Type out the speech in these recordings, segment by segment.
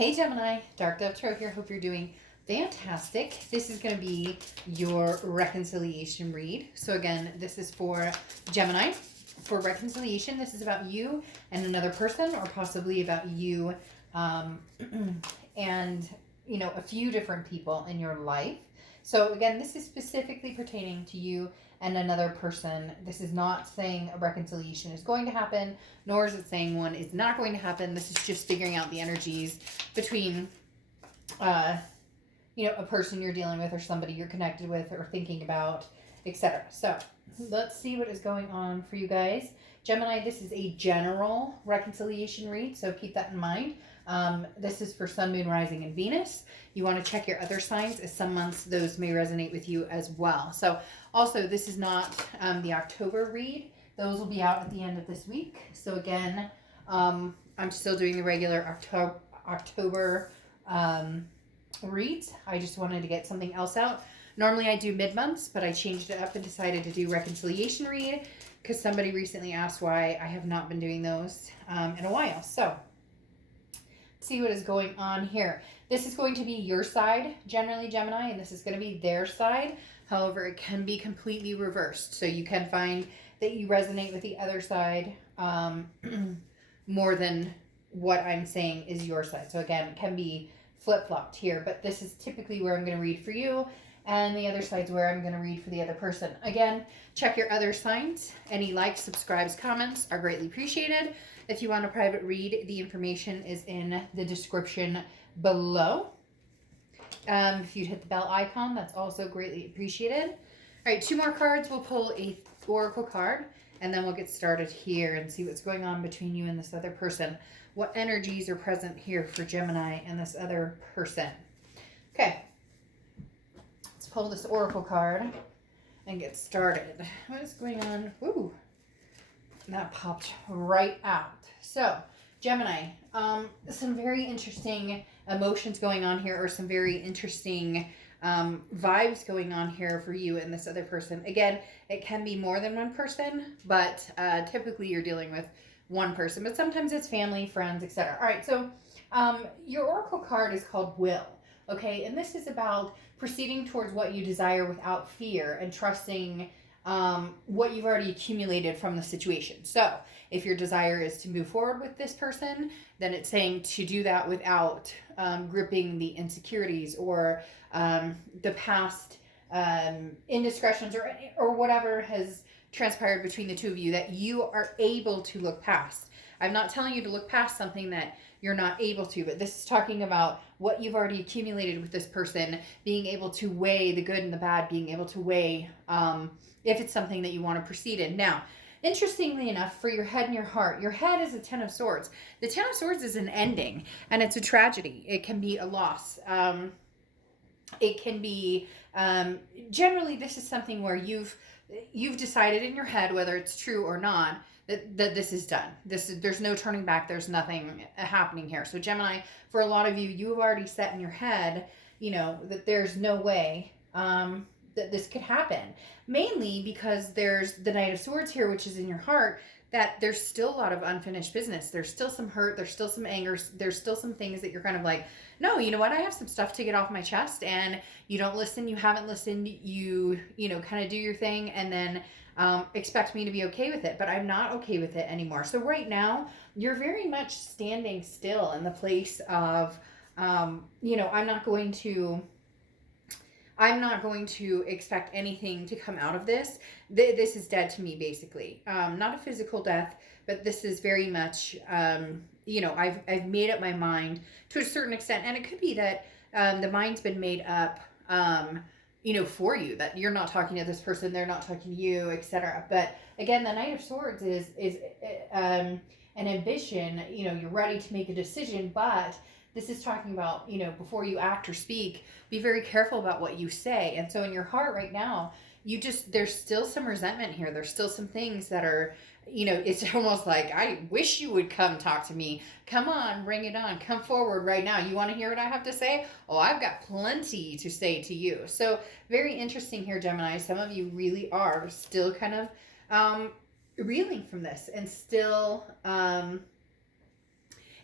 Hey Gemini, Dark Dove Tarot here. Hope you're doing fantastic. This is going to be your reconciliation read. So again, this is for Gemini. For reconciliation, this is about you and another person, or possibly about you and, you know, a few different people in your life. So again, this is specifically pertaining to you and another person. This is not saying a reconciliation is going to happen, nor is it saying one is not going to happen. This is just figuring out the energies between, you know, a person you're dealing with or somebody you're connected with or thinking about, etc. So let's see what is going on for you guys. Gemini, this is a general reconciliation read, so keep that in mind. This is for Sun, Moon, Rising, and Venus. You want to check your other signs, as some months those may resonate with you as well. So also, this is not the October read. Those will be out at the end of this week. So again, I'm still doing the regular October reads. I just wanted to get something else out. Normally I do mid-months, but I changed it up and decided to do reconciliation read because somebody recently asked why I have not been doing those in a while. So see what is going on here. This is going to be your side, generally, Gemini, and this is going to be their side. However, it can be completely reversed. So you can find that you resonate with the other side more than what I'm saying is your side. So again, it can be flip-flopped here, but this is typically where I'm going to read for you, and the other side's where I'm going to read for the other person. Again, check your other signs. Any likes, subscribes, comments are greatly appreciated. If you want a private read, the information is in the description below. If you'd hit the bell icon, that's also greatly appreciated. All right, 2 more cards. We'll pull a oracle card, and then we'll get started here and see what's going on between you and this other person. What energies are present here for Gemini and this other person? Okay, let's pull this oracle card and get started. What is going on? Ooh, that popped right out. So, Gemini, some very interesting emotions going on here, or some very interesting vibes going on here for you and this other person. Again, it can be more than one person, but typically you're dealing with one person, but sometimes it's family, friends, etc. All right, so your oracle card is called Will, okay? And this is about proceeding towards what you desire without fear and trusting what you've already accumulated from the situation. So if your desire is to move forward with this person, then it's saying to do that without gripping the insecurities or the past indiscretions or whatever has transpired between the two of you that you are able to look past. I'm not telling you to look past something that you're not able to, but this is talking about what you've already accumulated with this person, being able to weigh the good and the bad, being able to weigh if it's something that you want to proceed in. Now, interestingly enough, for your head and your heart, your head is a 10 of Swords. The 10 of Swords is an ending, and it's a tragedy. It can be a loss. It can be, generally, this is something where you've decided in your head, whether it's true or not, that this is done. There's no turning back. There's nothing happening here. So Gemini, for a lot of you, you've already set in your head, you know, that there's no way that this could happen. Mainly because there's the Knight of Swords here, which is in your heart, that there's still a lot of unfinished business. There's still some hurt. There's still some anger. There's still some things that you're kind of like, no, you know what? I have some stuff to get off my chest, and you don't listen. You haven't listened. You know, kind of do your thing and then expect me to be okay with it, but I'm not okay with it anymore. So right now you're very much standing still in the place of, you know, I'm not going to expect anything to come out of this. This is dead to me, basically. Not a physical death, but this is very much, you know, I've made up my mind to a certain extent. And it could be that the mind's been made up, you know, for you, that you're not talking to this person, they're not talking to you, etc. But again, the Knight of Swords is an ambition. You know, you're ready to make a decision, but this is talking about, you know, before you act or speak, be very careful about what you say. And so in your heart right now, there's still some resentment here. There's still some things that are, you know, it's almost like, I wish you would come talk to me. Come on, bring it on. Come forward right now. You want to hear what I have to say? Oh, I've got plenty to say to you. So very interesting here, Gemini. Some of you really are still kind of reeling from this, and still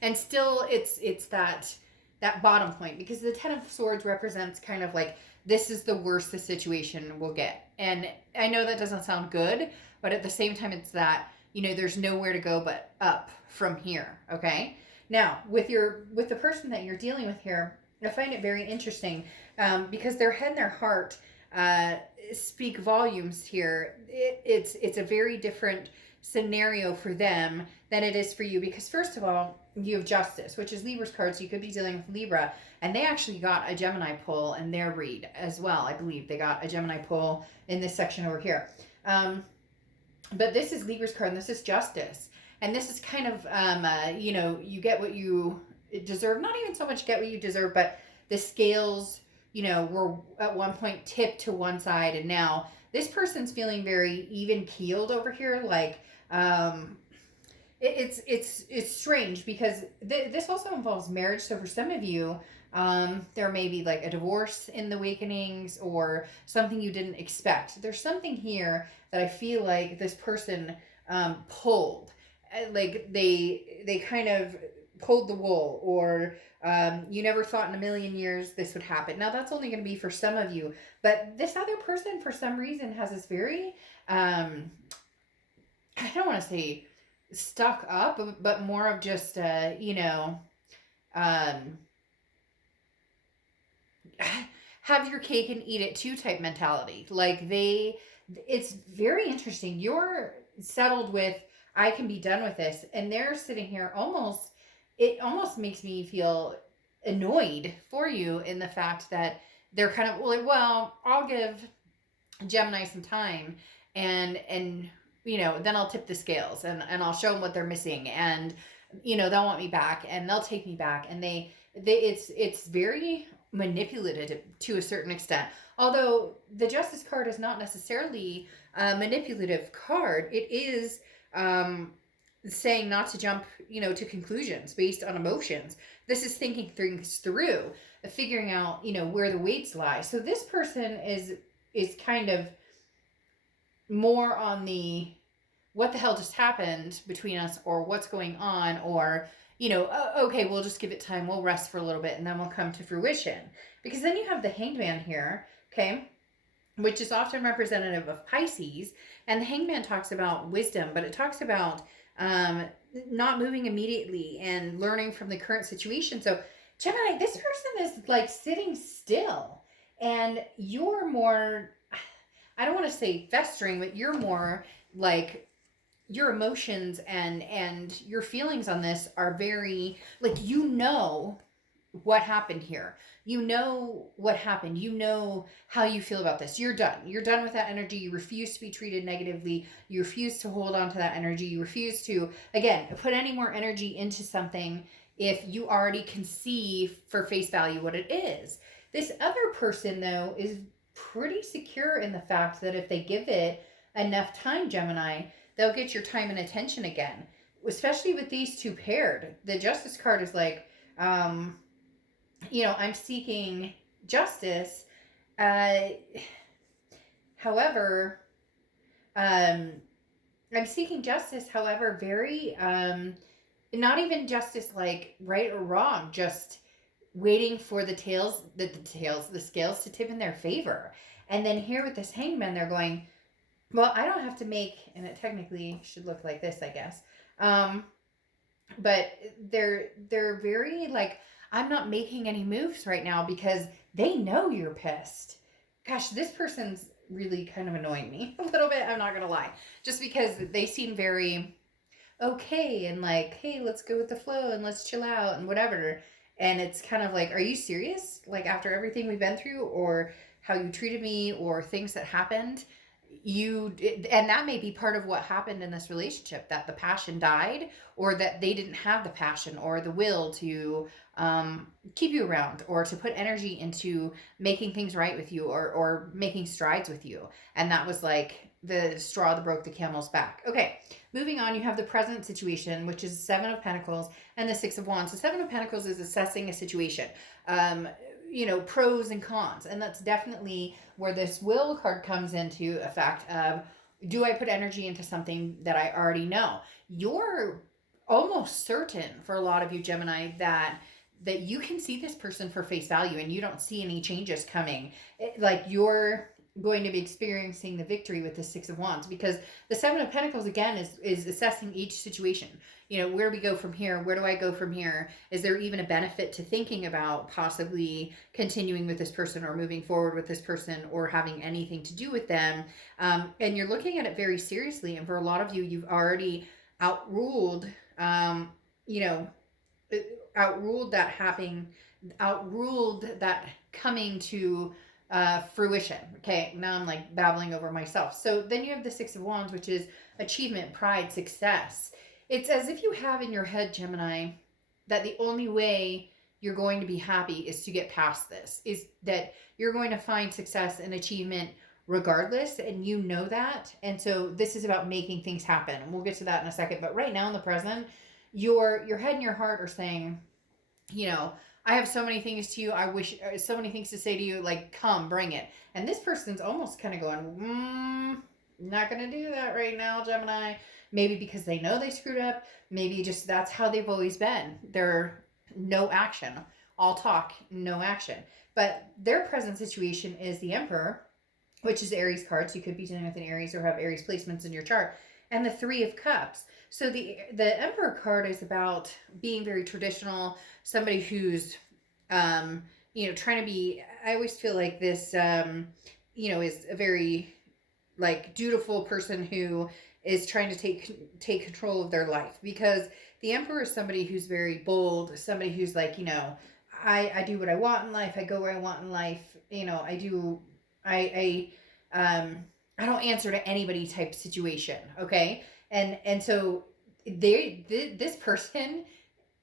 it's that that bottom point, because the Ten of Swords represents kind of like, this is the worst the situation will get. And I know that doesn't sound good, but at the same time, it's that, you know, there's nowhere to go but up from here. Okay. Now, with the person that you're dealing with here, I find it very interesting, because their head and their heart speak volumes here. It's a very different scenario for them than it is for you, because first of all, you have Justice, which is Libra's card, so you could be dealing with Libra, and they actually got a Gemini pull in their read as well. I believe they got a Gemini pull in this section over here. But this is Libra's card, and this is Justice. And this is kind of, you know, you get what you deserve. Not even so much get what you deserve, but the scales, you know, were at one point tipped to one side, and now this person's feeling very even keeled over here. Like, it's strange, because this also involves marriage. So for some of you, there may be like a divorce in the awakenings or something you didn't expect. There's something here that I feel like this person pulled. Like they kind of pulled the wool, or you never thought in a million years this would happen. Now that's only going to be for some of you, but this other person for some reason has this very I don't want to say stuck up, but more of just you know, have your cake and eat it too type mentality. Like it's very interesting. You're settled with, I can be done with this, and they're sitting here it almost makes me feel annoyed for you, in the fact that they're kind of like, well, I'll give Gemini some time, and you know, then I'll tip the scales, and I'll show them what they're missing, and you know, they'll want me back, and they'll take me back, and it's very manipulative to a certain extent. Although the Justice card is not necessarily a manipulative card, it is saying not to jump, you know, to conclusions based on emotions. This is thinking things through, figuring out, you know, where the weights lie. So this person is kind of more on the, what the hell just happened between us, or what's going on, or, you know, okay, we'll just give it time, we'll rest for a little bit, and then we'll come to fruition. Because then you have the Hanged Man here, okay, which is often representative of Pisces, and the Hanged Man talks about wisdom, but it talks about not moving immediately and learning from the current situation. So Gemini, this person is like sitting still, and you're more, I don't want to say festering, but you're more like, your emotions and your feelings on this are very, like, you know what happened here. You know what happened. You know how you feel about this. You're done. You're done with that energy. You refuse to be treated negatively. You refuse to hold on to that energy. You refuse to, again, put any more energy into something if you already can see for face value what it is. This other person, though, is pretty secure in the fact that if they give it enough time, Gemini, they'll get your time and attention again, especially with these two paired. The Justice card is like, you know, I'm seeking justice. However, I'm seeking justice, however, very, not even justice like right or wrong, just waiting for the scales to tip in their favor. And then here with this Hangman, they're going, well, I don't have to make, and it technically should look like this, I guess. But they're very like, I'm not making any moves right now because they know you're pissed. Gosh, this person's really kind of annoying me a little bit. I'm not going to lie. Just because they seem very okay and like, hey, let's go with the flow and let's chill out and whatever. And it's kind of like, are you serious? Like, after everything we've been through, or how you treated me, or things that happened, and that may be part of what happened in this relationship, that the passion died, or that they didn't have the passion or the will to keep you around, or to put energy into making things right with you, or making strides with you. And that was like the straw that broke the camel's back. Okay, moving on, you have the present situation, which is 7 of Pentacles and the 6 of Wands. So 7 of Pentacles is assessing a situation, you know, pros and cons. And that's definitely where this will card comes into effect of, do I put energy into something that I already know? You're almost certain, for a lot of you, Gemini, that that you can see this person for face value and you don't see any changes coming. Like you're going to be experiencing the victory with the Six of Wands, because the Seven of Pentacles again is assessing each situation. You know, where do we go from here? Where do I go from here? Is there even a benefit to thinking about possibly continuing with this person or moving forward with this person or having anything to do with them? And you're looking at it very seriously. And for a lot of you, you've already outruled, you know, outruled that coming to fruition. Okay, now I'm like babbling over myself. So then you have the Six of Wands, which is achievement, pride, success. It's as if you have in your head, Gemini, that the only way you're going to be happy is to get past this, is that you're going to find success and achievement regardless, and you know that. And so this is about making things happen, and we'll get to that in a second. But right now in the present, your head and your heart are saying, you know, I have so many things to you. I wish so many things to say to you. Like, come, bring it. And this person's almost kind of going, not going to do that right now, Gemini. Maybe because they know they screwed up. Maybe just that's how they've always been. They're no action. All talk, no action. But their present situation is the Emperor, which is Aries cards. You could be dealing with an Aries or have Aries placements in your chart. And the Three of Cups. So the Emperor card is about being very traditional, somebody who's, you know, trying to be, I always feel like this, you know, is a very, like, dutiful person who is trying to take control of their life. Because the Emperor is somebody who's very bold, somebody who's like, you know, I do what I want in life, I go where I want in life, you know, I don't answer to anybody type situation, okay? And so this person,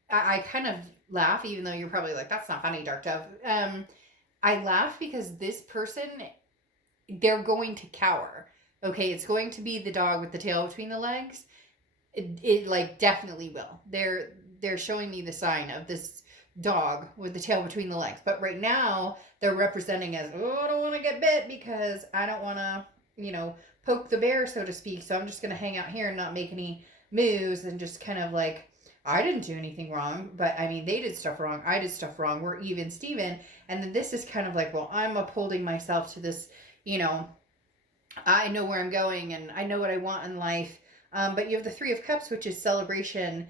I kind of laugh, even though you're probably like, that's not funny, Dark Dove. I laugh because this person, they're going to cower, okay? It's going to be the dog with the tail between the legs. It like definitely will. They're showing me the sign of this dog with the tail between the legs. But right now, they're representing as, oh, I don't want to get bit because I don't want to, you know, poke the bear, so to speak. So I'm just going to hang out here and not make any moves and just kind of like, I didn't do anything wrong, but I mean, they did stuff wrong. I did stuff wrong. We're even Steven. And then this is kind of like, well, I'm upholding myself to this, you know, I know where I'm going and I know what I want in life. But you have the Three of Cups, which is celebration,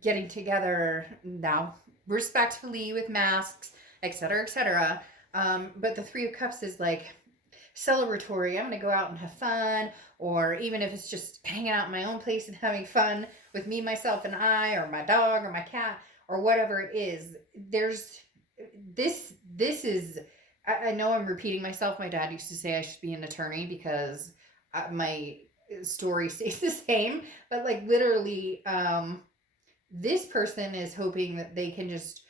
getting together now respectfully with masks, etc., etc. But the Three of Cups is like celebratory. I'm going to go out and have fun, or even if it's just hanging out in my own place and having fun with me, myself, and I, or my dog, or my cat, or whatever it is. There's this is, I know I'm repeating myself. My dad used to say I should be an attorney because my story stays the same, but like literally, this person is hoping that they can just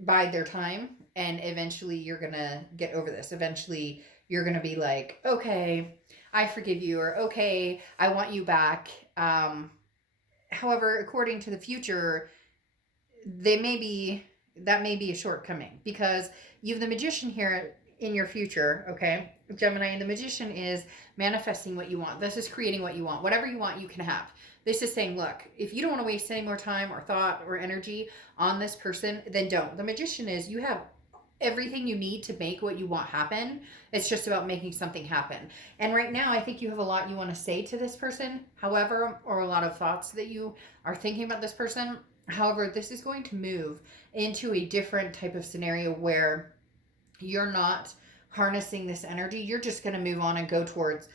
bide their time, and eventually you're gonna get over this. Eventually you're gonna be like, okay, I forgive you, or okay, I want you back. However, according to the future, that may be a shortcoming, because you have the Magician here in your future, okay, Gemini, and the Magician is manifesting what you want. This is creating what you want. Whatever you want, you can have. This is saying, look, if you don't want to waste any more time or thought or energy on this person, then don't. The Magician is, you have everything you need to make what you want happen. It's just about making something happen. And right now, I think you have a lot you want to say to this person, however, or a lot of thoughts that you are thinking about this person. However, this is going to move into a different type of scenario where you're not harnessing this energy. You're just going to move on and go towards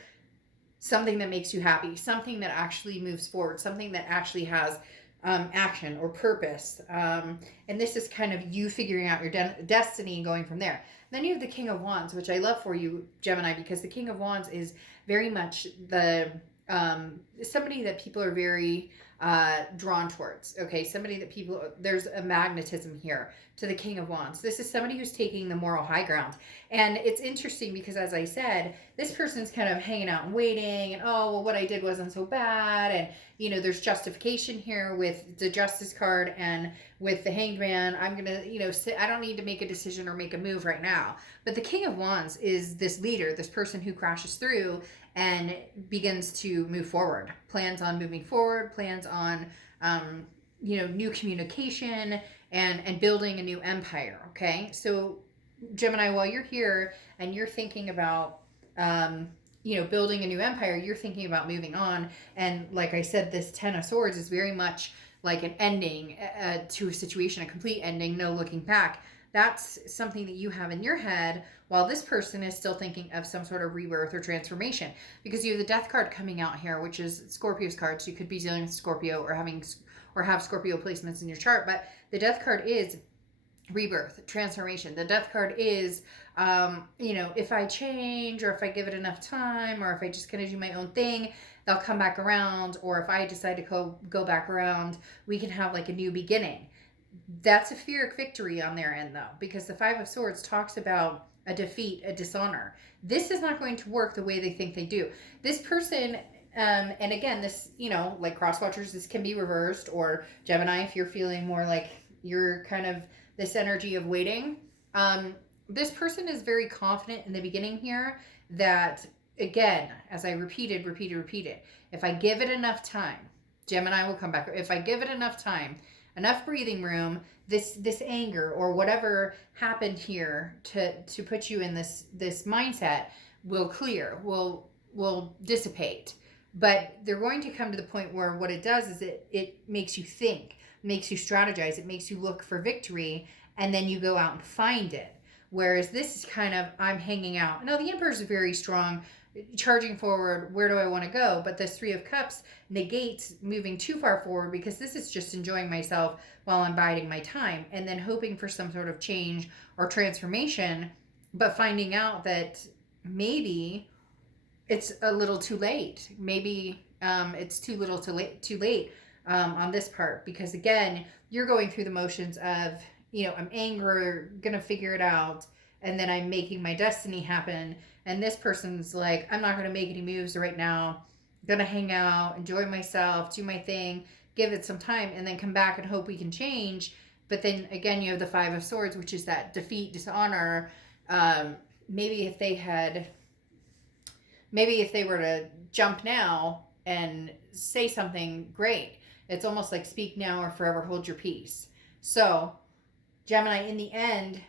something that makes you happy, something that actually moves forward, something that actually has action or purpose. And this is kind of you figuring out your destiny and going from there. Then you have the King of Wands, which I love for you, Gemini, because the King of Wands is very much the somebody that people are very drawn towards. Okay, somebody that people, there's a magnetism here to the King of Wands. This is somebody who's taking the moral high ground. And it's interesting because, as I said, this person's kind of hanging out and waiting, and oh, well, what I did wasn't so bad, and you know, there's justification here with the Justice card and with the Hanged Man. I'm gonna, you know, I don't need to make a decision or make a move right now. But the King of Wands is this leader, this person who crashes through and begins to move forward, plans on moving forward, plans on new communication and building a new empire. Okay. So Gemini, while you're here and you're thinking about, building a new empire, you're thinking about moving on. And like I said, this 10 of Swords is very much like an ending to a situation, a complete ending, no looking back. That's something that you have in your head, while this person is still thinking of some sort of rebirth or transformation. Because you have the Death card coming out here, which is Scorpio's card. So you could be dealing with Scorpio or have Scorpio placements in your chart. But the Death card is rebirth, transformation. The Death card is, if I change, or if I give it enough time, or if I just kind of do my own thing, they'll come back around. Or if I decide to go back around, we can have like a new beginning. That's a Pyrrhic victory on their end, though, because the Five of Swords talks about a defeat, a dishonor. This is not going to work the way they think they do. This person, and again, this, like cross watchers, this can be reversed, or Gemini, if you're feeling more like you're kind of this energy of waiting. This person is very confident in the beginning here that, again, as I repeated, if I give it enough time, Gemini will come back. If I give it enough time, enough breathing room, this anger or whatever happened here to put you in this mindset will clear, will dissipate. But they're going to come to the point where what it does is it makes you think, makes you strategize, it makes you look for victory, and then you go out and find it. Whereas this is kind of, I'm hanging out. Now the Emperor is very strong, charging forward, where do I want to go? But this Three of Cups negates moving too far forward, because this is just enjoying myself while I'm biding my time, and then hoping for some sort of change or transformation, but finding out that maybe it's a little too late. Maybe it's too little too late on this part, because again, you're going through the motions of, I'm angry, gonna figure it out, and then I'm making my destiny happen. And this person's like, I'm not going to make any moves right now. I'm going to hang out, enjoy myself, do my thing, give it some time, and then come back and hope we can change. But then again, you have the Five of Swords, which is that defeat, dishonor. Maybe if they were to jump now and say something great, it's almost like speak now or forever hold your peace. So Gemini, in the end,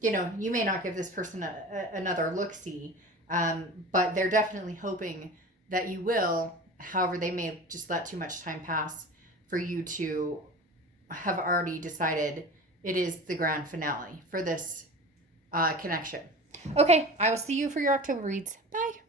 you may not give this person another look-see, but they're definitely hoping that you will. However, they may have just let too much time pass for you to have already decided it is the grand finale for this connection. Okay, I will see you for your October reads. Bye.